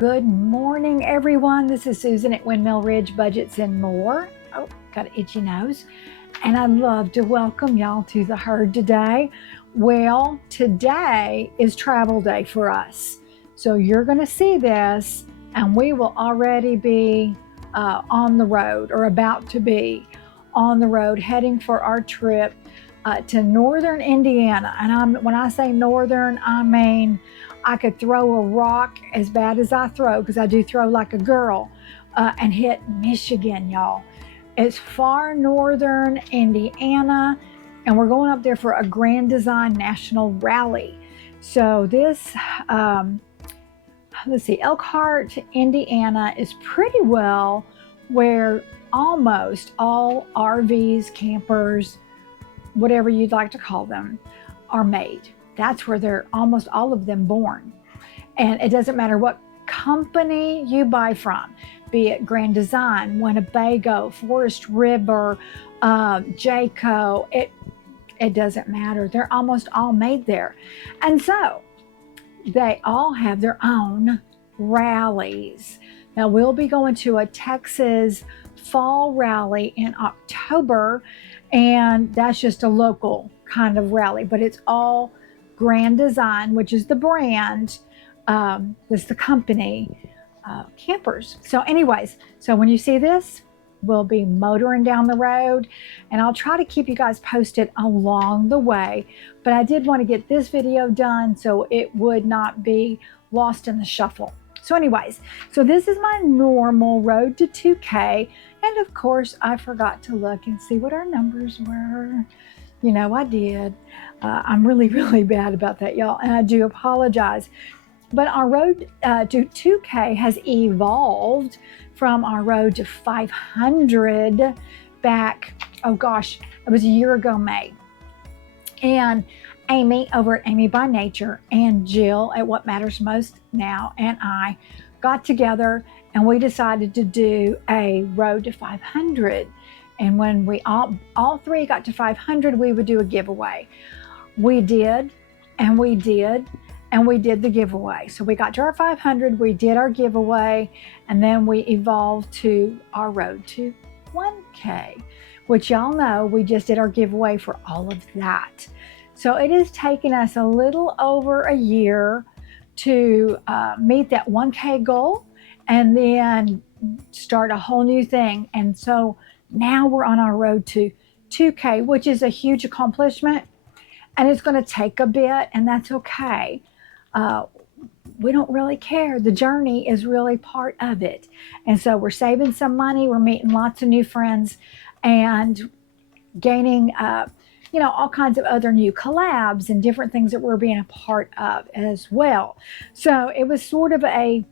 Good morning, everyone. This is Susan at Windmill Ridge Budgets and More. Oh, got an itchy nose. And I'd love to welcome y'all to the herd today. Well, today is travel day for us. So you're going to see this, and we will already be on the road, or about to be on the road, heading for our trip to northern Indiana. And when I say northern, I mean I could throw a rock as bad as I throw, because I do throw like a girl, and hit Michigan, y'all. It's far northern Indiana, and we're going up there for a Grand Design National Rally. So this, let's see, Elkhart, Indiana is pretty well where almost all RVs, campers, whatever you'd like to call them, are made. That's where they're almost all of them born. And it doesn't matter what company you buy from, be it Grand Design, Winnebago, Forest River, Jayco, it doesn't matter. They're almost all made there. And so they all have their own rallies. Now we'll be going to a Texas fall rally in October, and that's just a local kind of rally, but it's all Grand Design, which is the brand, that's the company, campers. So anyways, so when you see this, we'll be motoring down the road, and I'll try to keep you guys posted along the way, but I did want to get this video done so it would not be lost in the shuffle. So anyways, so this is my normal road to 2K, and of course I forgot to look and see what our numbers were. You know, I did. I'm really bad about that, y'all, and I do apologize. But our road to 2K has evolved from our road to 500 back, oh gosh, it was a year ago, May. And Amy over at Amy by Nature and Jill at What Matters Most Now and I got together, and we decided to do a road to 500. And when we all three got to 500, we would do a giveaway. We did, and we did, and we did the giveaway. So we got to our 500, we did our giveaway, and then we evolved to our road to 1K, which y'all know we just did our giveaway for all of that. So it has taken us a little over a year to meet that 1K goal, and then start a whole new thing. And so now we're on our road to 2K, which is a huge accomplishment, and it's going to take a bit, and that's okay. We don't really care. The journey is really part of it. And so we're saving some money, we're meeting lots of new friends, and gaining you know, all kinds of other new collabs and different things that we're being a part of as well. So it was sort of a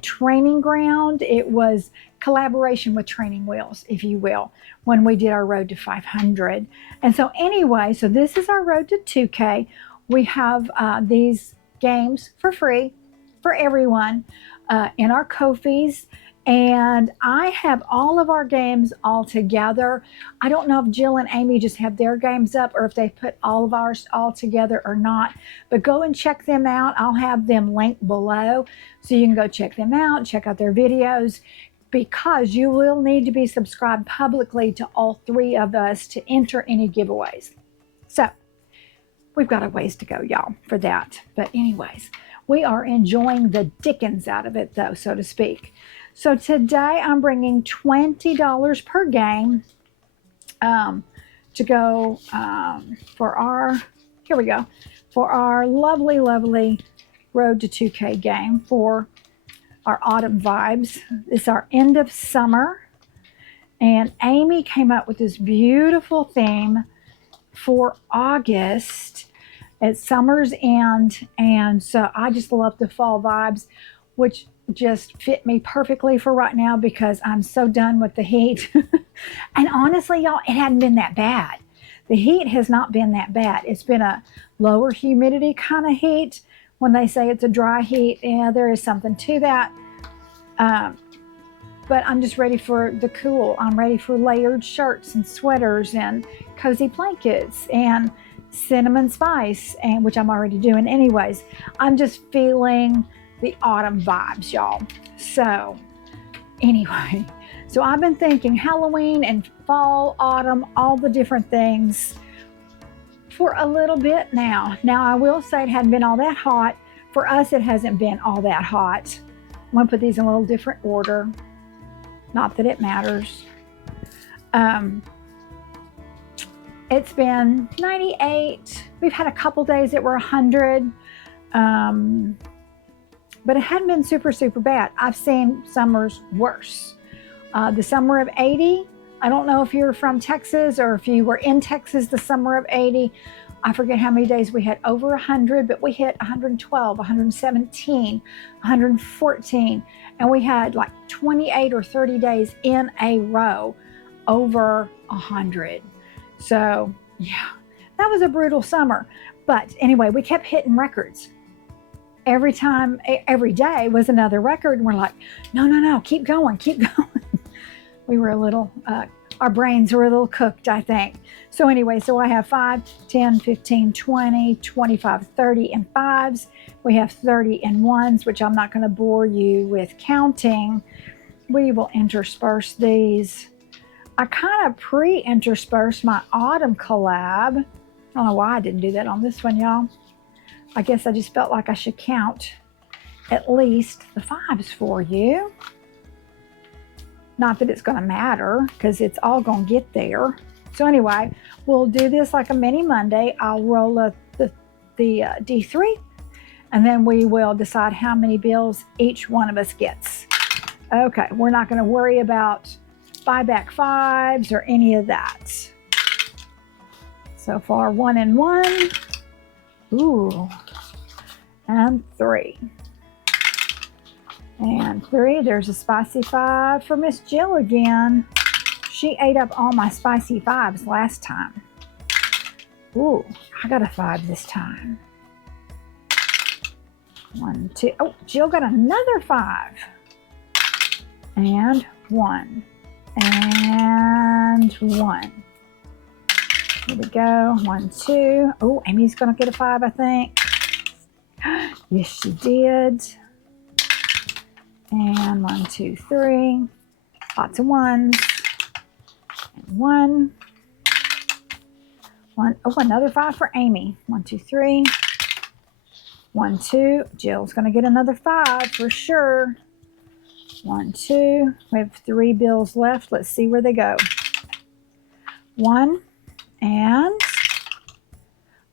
training ground. It was collaboration with training wheels, if you will, when we did our road to 500. And so anyway, so this is our road to 2K. We have these games for free for everyone in our Ko-fis. And I have all of our games all together. I don't know if Jill and Amy just have their games up, or if they put all of ours all together or not, but go and check them out. I'll have them linked below, so you can go check them out, check out their videos, because you will need to be subscribed publicly to all three of us to enter any giveaways. So we've got a ways to go, y'all, for that. But anyways, we are enjoying the dickens out of it, though, so to speak. So today I'm bringing $20 per game to go for our, here we go, for our lovely Road to 2K game for our autumn vibes. It's our end of summer, and Amy came up with this beautiful theme for August. It's summer's end, and so I just love the fall vibes, which just fit me perfectly for right now, because I'm so done with the heat. And honestly, y'all, it hadn't been that bad. The heat has not been that bad. It's been a lower humidity kind of heat. When they say it's a dry heat, yeah, there is something to that. But I'm just ready for the cool. I'm ready for layered shirts and sweaters and cozy blankets and cinnamon spice, and which I'm already doing anyways. I'm just feeling the autumn vibes, y'all. So anyway, so I've been thinking Halloween and fall, autumn, all the different things for a little bit now. Now, I will say it hadn't been all that hot. For us, it hasn't been all that hot. I'm going to put these in a little different order. Not that it matters. It's been 98. We've had a couple days that were 100. But it hadn't been super, super bad. I've seen summers worse. The summer of 80, I don't know if you're from Texas or if you were in Texas the summer of 80. I forget how many days we had over 100, but we hit 112, 117, 114, and we had like 28 or 30 days in a row over 100. So yeah, that was a brutal summer. But anyway, we kept hitting records. Every time, every day was another record, and we're like, no, keep going, keep going. We were a little, our brains were a little cooked, I think. So anyway, so I have 5, 10, 15, 20, 25, 30 in fives. We have 30 in ones, which I'm not going to bore you with counting. We will intersperse these. I kind of pre-interspersed my autumn collab. I don't know why I didn't do that on this one, y'all. I guess I just felt like I should count at least the fives for you. Not that it's going to matter, because it's all going to get there. So anyway, we'll do this like a mini Monday. I'll roll up the D3, and then we will decide how many bills each one of us gets. Okay, we're not going to worry about buyback fives or any of that. So far, 1 and 1. Ooh, and 3. And 3, there's a spicy 5 for Miss Jill again. She ate up all my spicy 5s last time. Ooh, I got a 5 this time. 1, 2, oh, Jill got another 5. And 1. And 1. Here we go, 1, 2. Oh, Amy's gonna get a 5, I think. Yes, she did. And 1, 2, 3. Lots of ones. And 1. 1. Oh, another 5 for Amy. 1, 2, 3. 1, 2. Jill's going to get another 5 for sure. 1, 2. We have 3 bills left. Let's see where they go. 1 and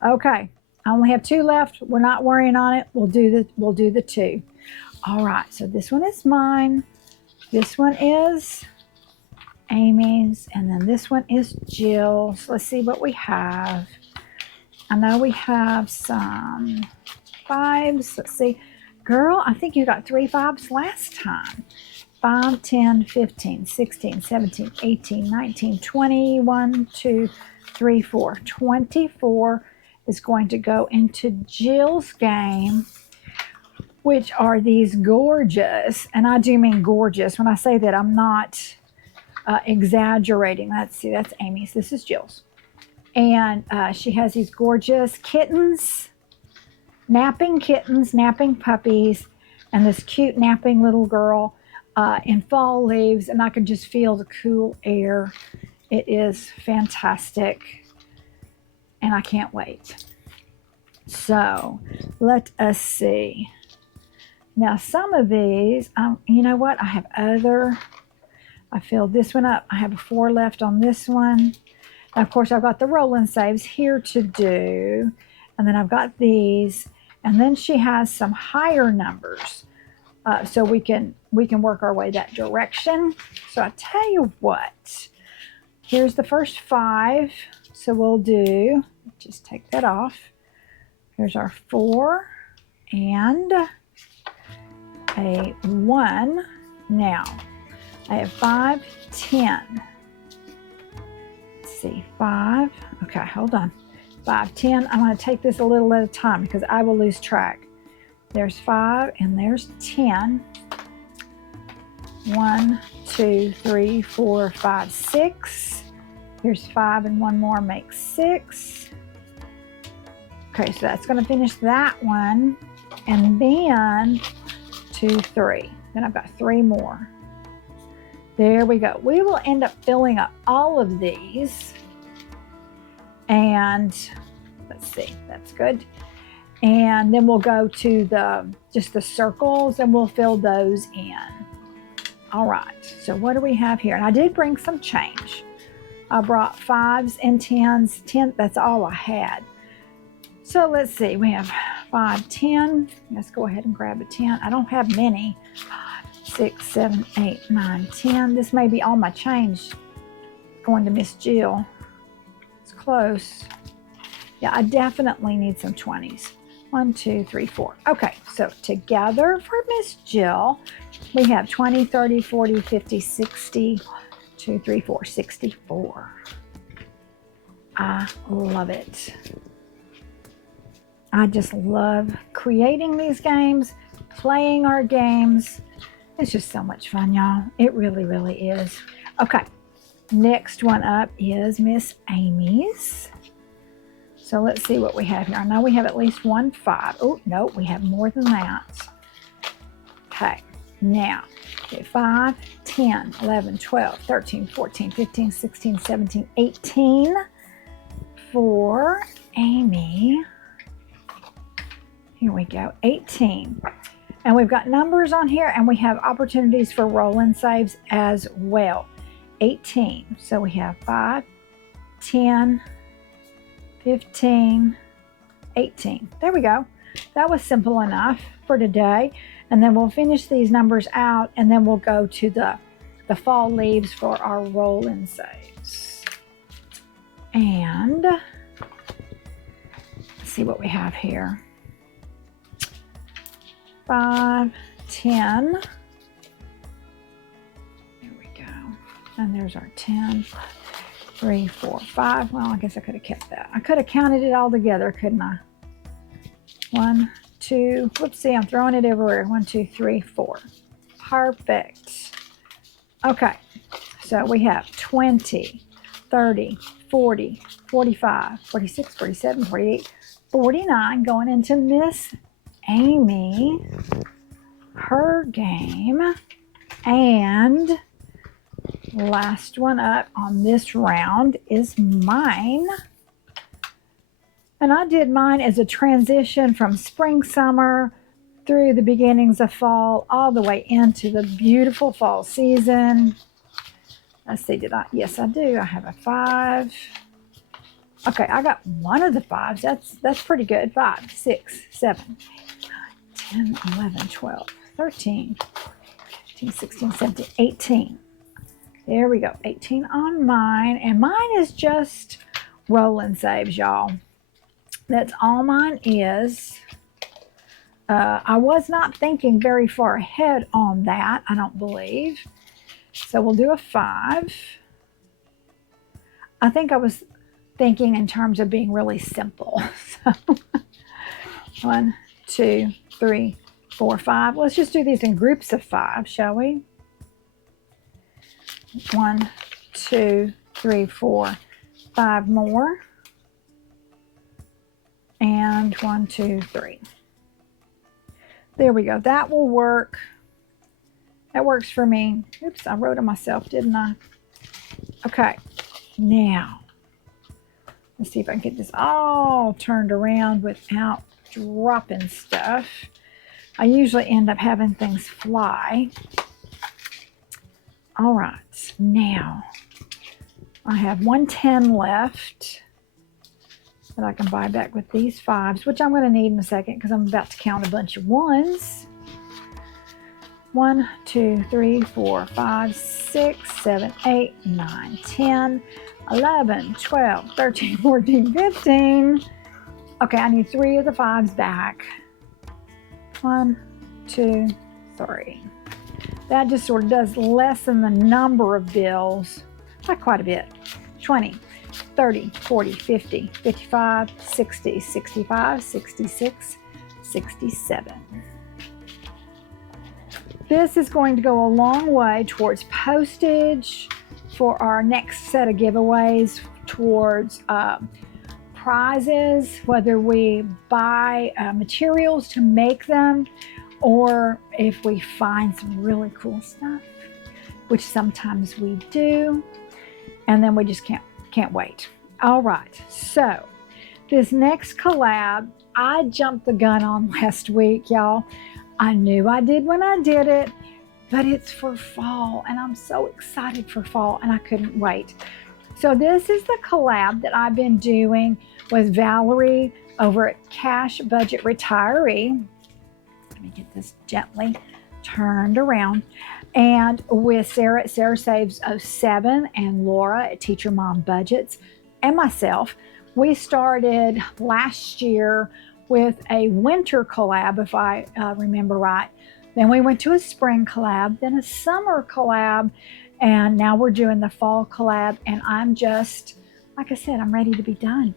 okay. I only have 2 left. We're not worrying on it. We'll do the 2. All right, so this one is mine, this one is Amy's, and then this one is Jill's. Let's see what we have. I know we have some 5s. Let's see. Girl, I think you got 3 5s last time. 5, 10, 15, 16, 17, 18, 19, 20, 1, 2, 3, 4. 24 is going to go into Jill's game, which are these gorgeous, and I do mean gorgeous. When I say that, I'm not exaggerating. Let's see, that's Amy's. This is Jill's. And she has these gorgeous kittens, napping puppies, and this cute napping little girl in fall leaves, and I can just feel the cool air. It is fantastic, and I can't wait. So, let us see. Now, some of these, you know what? I have I filled this one up. I have a 4 left on this one. Now, of course, I've got the roll-in saves here to do. And then I've got these. And then she has some higher numbers. So we can work our way that direction. So I tell you what. Here's the first 5. So we'll do, just take that off. Here's our 4 and a 1. Now, I have 5, 10. Let's see, 5. Okay, hold on. 5, 10. I'm going to take this a little at a time because I will lose track. There's 5 and there's 10. 1, 2, 3, 4, 5, 6. Here's 5 and 1 more makes 6. Okay, so that's going to finish that one. And then 2, 3. Then I've got 3 more. There we go. We will end up filling up all of these. And let's see, that's good. And then we'll go to just the circles and we'll fill those in. All right, so what do we have here? And I did bring some change. I brought 5s and 10s. 10, that's all I had. So let's see, we have 5, 10. Let's go ahead and grab a 10. I don't have many. 6, 7, 8, 9, 10. This may be all my change going to Miss Jill. It's close. Yeah, I definitely need some 20s. 1, 2, 3, 4. Okay, so together for Miss Jill, we have 20, 30, 40, 50, 60, 2, 3, 4, 64. I love it. I just love creating these games, playing our games. It's just so much fun, y'all. It really, really is. Okay, next one up is Miss Amy's. So let's see what we have here. I know we have at least 1 5. Oh, no, we have more than that. Okay, now, 5, 10, 11, 12, 13, 14, 15, 16, 17, 18 for Amy. Here we go, 18. And we've got numbers on here and we have opportunities for roll-in saves as well. 18. So we have 5, 10, 15, 18. There we go. That was simple enough for today. And then we'll finish these numbers out and then we'll go to the fall leaves for our roll-in saves. And let's see what we have here. 5, 10. There we go. And there's our 10. 3, 4, 5. Well, I guess I could have kept that. I could have counted it all together, couldn't I? 1, 2. Whoopsie, I'm throwing it everywhere. 1, 2, 3, 4. Perfect. Okay. So we have 20, 30, 40, 45, 46, 47, 48, 49 going into Miss Amy, her game, and last one up on this round is mine. And I did mine as a transition from spring, summer, through the beginnings of fall, all the way into the beautiful fall season. Let's see, did I? Yes, I do. I have a 5. Okay, I got one of the 5s. That's pretty good. 5, 6, 7, 10, 11, 12, 13, 15, 16, 17, 18. There we go. 18 on mine. And mine is just roll-in saves, y'all. That's all mine is. I was not thinking very far ahead on that, I don't believe. So we'll do a 5. I think I was thinking in terms of being really simple. So 1, 2, 3, 4, 5. Let's just do these in groups of 5, shall we? 1, 2, 3, 4, 5 more. And 1, 2, 3. There we go. That will work. That works for me. Oops, I wrote it myself, didn't I? Okay, now let's see if I can get this all turned around without dropping stuff. I usually end up having things fly. All right, now I have 110 left that I can buy back with these 5s, which I'm going to need in a second because I'm about to count a bunch of 1s. 1, 2, 3, 4, 5, 6, 7, 8, 9, 10, 11, 12, 13, 14, 15. Okay, I need 3 of the 5s back. 1, 2, 3. That just sort of does lessen the number of bills by quite a bit. 20, 30, 40, 50, 55, 60, 65, 66, 67. This is going to go a long way towards postage for our next set of giveaways, towards prizes, whether we buy materials to make them or if we find some really cool stuff, which sometimes we do, and then we just can't wait. All right, so this next collab, I jumped the gun on last week, y'all. I knew I did when I did it, but it's for fall, and I'm so excited for fall, and I couldn't wait. So this is the collab that I've been doing with Valerie over at Cash Budget Retiree. Let me get this gently turned around. And with Sarah at Sarah Saves 07 and Laura at Teacher Mom Budgets and myself, we started last year with a winter collab, if I remember right. Then we went to a spring collab, then a summer collab, and now we're doing the fall collab. And I'm just, like I said, I'm ready to be done.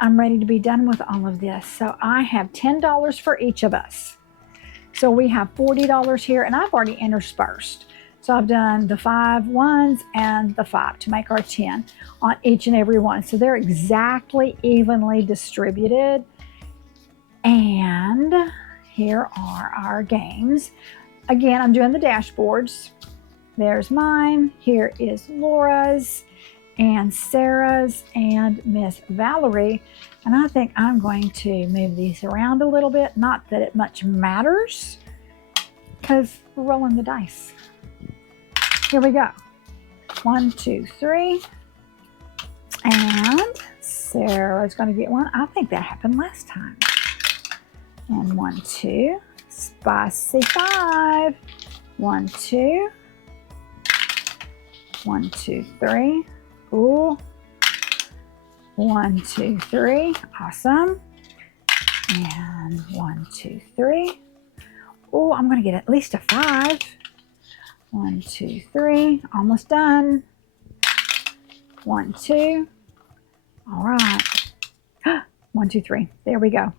I'm ready to be done with all of this. So I have $10 for each of us. So we have $40 here, and I've already interspersed. So I've done the 5 ones and the 5 to make our 10 on each and every one. So they're exactly evenly distributed. And here are our games. Again, I'm doing the dashboards. There's mine. Here is Laura's and Sarah's and Miss Valerie. And I think I'm going to move these around a little bit. Not that it much matters, because we're rolling the dice. Here we go. 1, 2, 3. And Sarah's going to get one. I think that happened last time. And 1, 2. Spicy 5. 1, 2. 1, 2, 3. Ooh. 1, 2, 3. Awesome. And 1, 2, 3. Oh, I'm going to get at least a 5. 1, 2, 3. Almost done. 1, 2. All right. 1, 2, 3. There we go.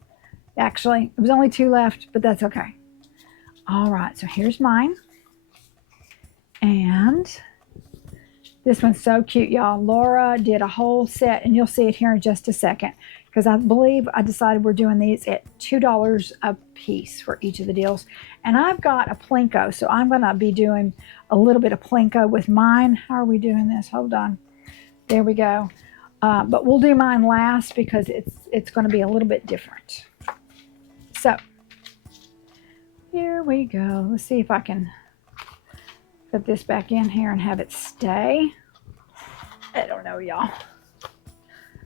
Actually, it was only 2 left, but that's okay. All right. So here's mine. And this one's so cute, y'all. Laura did a whole set, and you'll see it here in just a second, because I believe I decided we're doing these at $2 a piece for each of the deals. And I've got a Plinko, so I'm going to be doing a little bit of Plinko with mine. How are we doing this? Hold on. There we go. But we'll do mine last because it's going to be a little bit different. So here we go. Let's see if I can put this back in here and have it stay. I don't know, y'all.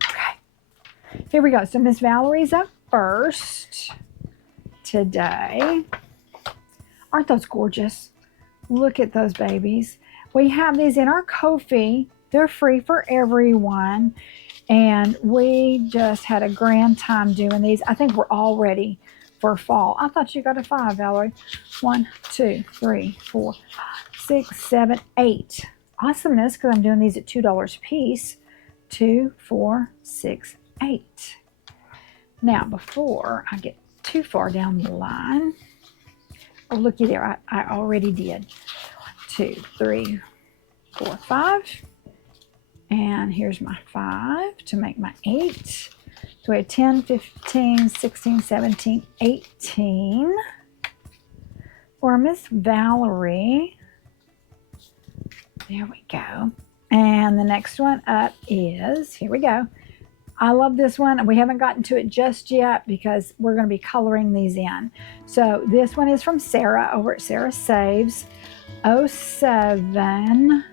Okay. Here we go. So Miss Valerie's up first today. Aren't those gorgeous? Look at those babies. We have these in our Ko-fi. They're free for everyone. And we just had a grand time doing these. I think we're all ready for fall. I thought you got a 5, Valerie. 1, 2, 3, 4, 5, 6, 7, 8. Awesomeness, because I'm doing these at $2 a piece. 2, 4, 6, 8. Now, before I get too far down the line, oh, looky there, I already did. 2, 3, 4, 5. And here's my 5 to make my 8. So we have 10, 15, 16, 17, 18. For Miss Valerie. There we go. And the next one up is, here we go. I love this one. We haven't gotten to it just yet because we're going to be coloring these in. So this one is from Sarah over at Sarah Saves 07.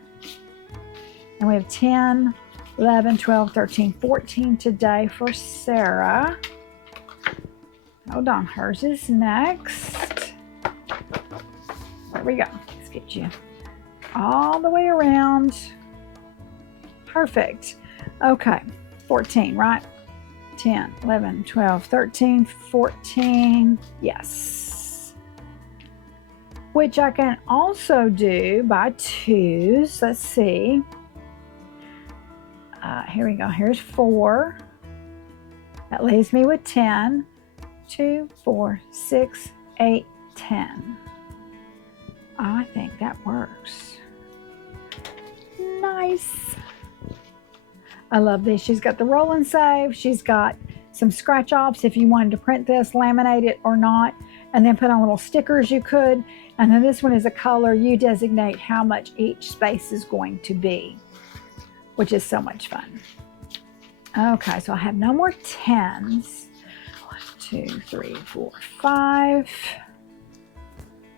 And we have 10, 11, 12, 13, 14 today for Sarah. Hold on, hers is next. There we go. Let's get you all the way around. Perfect. Okay, 14, right? 10, 11, 12, 13, 14. Yes. Which I can also do by 2s. Let's see. Here we go. Here's 4. That leaves me with 10. 2, 4, 6, 8, 10. I think that works. Nice. I love this. She's got the roll and save. She's got some scratch offs if you wanted to print this, laminate it or not. and then put on little stickers you could. And then this one is a color. You designate how much each space is going to be, which is so much fun. Okay, so I have no more 10s. 1, 2, 3, 4, 5.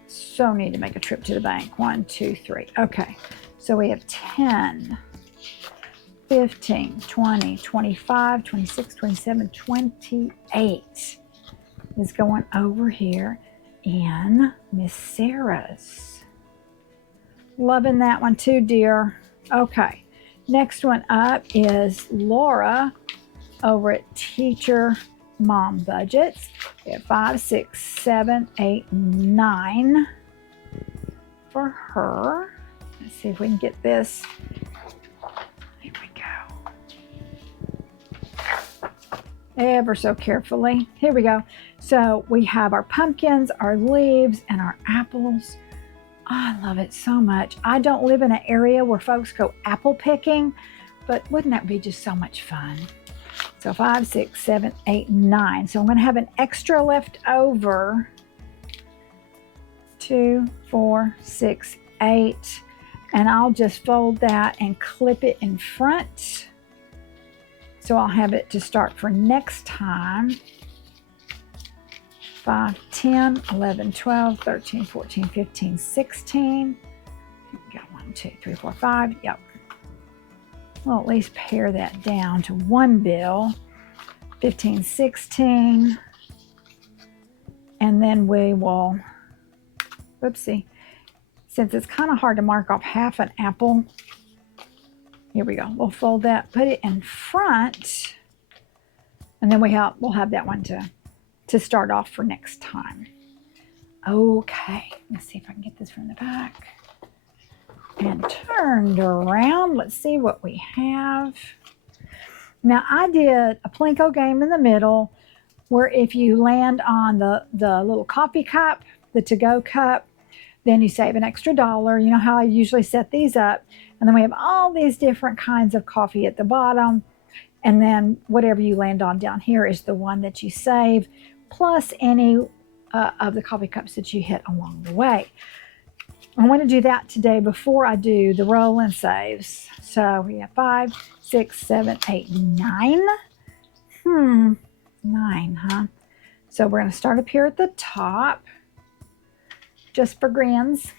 So need to make a trip to the bank. 1, 2, 3. Okay, so we have 10, 15, 20, 25, 26, 27, 28 is going over here in Miss Sarah's. Loving that one too, dear. Okay, next one up is Laura over at Teacher Mom Budgets. We have 5, 6, 7, 8, 9 for her. Let's see if we can get this. Here we go. Ever so carefully. Here we go. So we have our pumpkins, our leaves, and our apples. I love it so much. I don't live in an area where folks go apple picking, but wouldn't that be just so much fun? So 5, 6, 7, 8, 9. So I'm going to have an extra left over. 2, 4, 6, 8. And I'll just fold that and clip it in front. So I'll have it to start for next time. 5, 10, 11, 12, 13, 14, 15, 16. Here we go. 1, 2, 3, 4, 5. Yep. We'll at least pare that down to one bill. 15, 16. And then we will, whoopsie, since it's kind of hard to mark off half an apple, here we go. We'll fold that, put it in front, and then we'll have that one to start off for next time. Okay, let's see if I can get this from the back. And turned around. Let's see what we have. Now I did a Plinko game in the middle where if you land on the little coffee cup, the to-go cup, then you save an extra $1. You know how I usually set these up. And then we have all these different kinds of coffee at the bottom. And then whatever you land on down here is the one that you save, plus any of the coffee cups that you hit along the way. I want to do that today before I do the roll and saves. So we have 5, 6, 7, 8, 9. 9, huh? So we're going to start up here at the top, just for grinsies.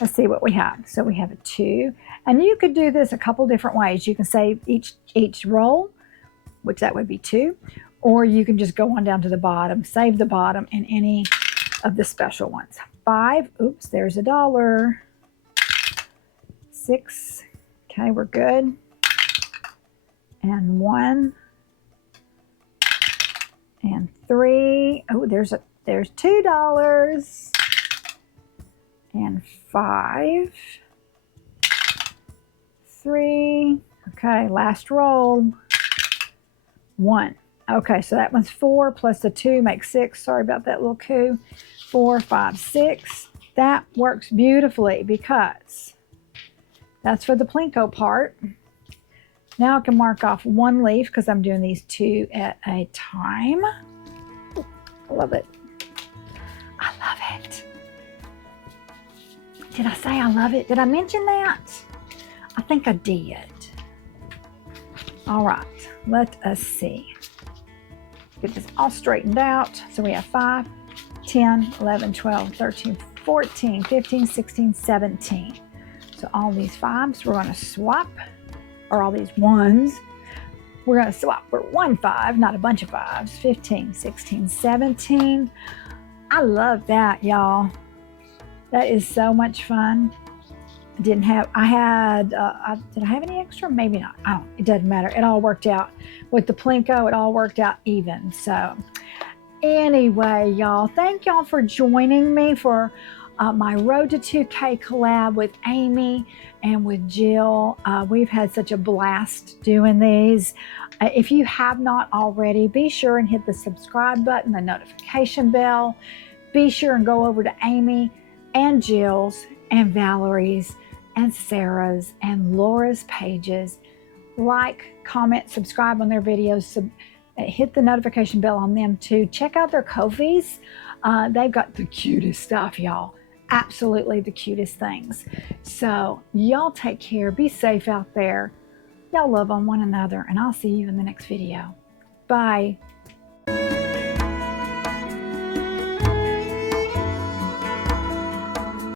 Let's see what we have. So we have a 2, and you could do this a couple different ways. You can save each roll, which that would be 2, or you can just go on down to the bottom, save the bottom and any of the special ones. 5, oops, there's $1. 6, okay, we're good. And 1, and 3, oh, there's $2. And 5, 3, okay, last roll. 1. Okay, so that one's 4 plus the 2 makes 6. Sorry about that little coup. 4, 5, 6. That works beautifully because that's for the Plinko part. Now I can mark off one leaf because I'm doing these 2 at a time. I love it. I love it. Did I say I love it? Did I mention that? I think I did. All right, let us see. Get this all straightened out. So we have 5, 10, 11, 12, 13, 14, 15, 16, 17. So all these 5s we're going to swap, or all these 1s. We're going to swap for 1 5, not a bunch of 5s. 15, 16, 17. I love that, y'all. That is so much fun. Did I have any extra? Maybe not. I don't, it doesn't matter. It all worked out. With the Plinko, it all worked out even. So anyway, y'all, thank y'all for joining me for my Road to 2K collab with Amy and with Jill. We've had such a blast doing these. If you have not already, be sure and hit the subscribe button, the notification bell. Be sure and go over to Amy and Jill's and Valerie's and Sarah's and Laura's pages. Like, comment, subscribe on their videos. hit the notification bell on them too. Check out their Ko-fis. They've got the cutest stuff, y'all. Absolutely the cutest things. So y'all take care. Be safe out there. Y'all love on one another, and I'll see you in the next video. Bye.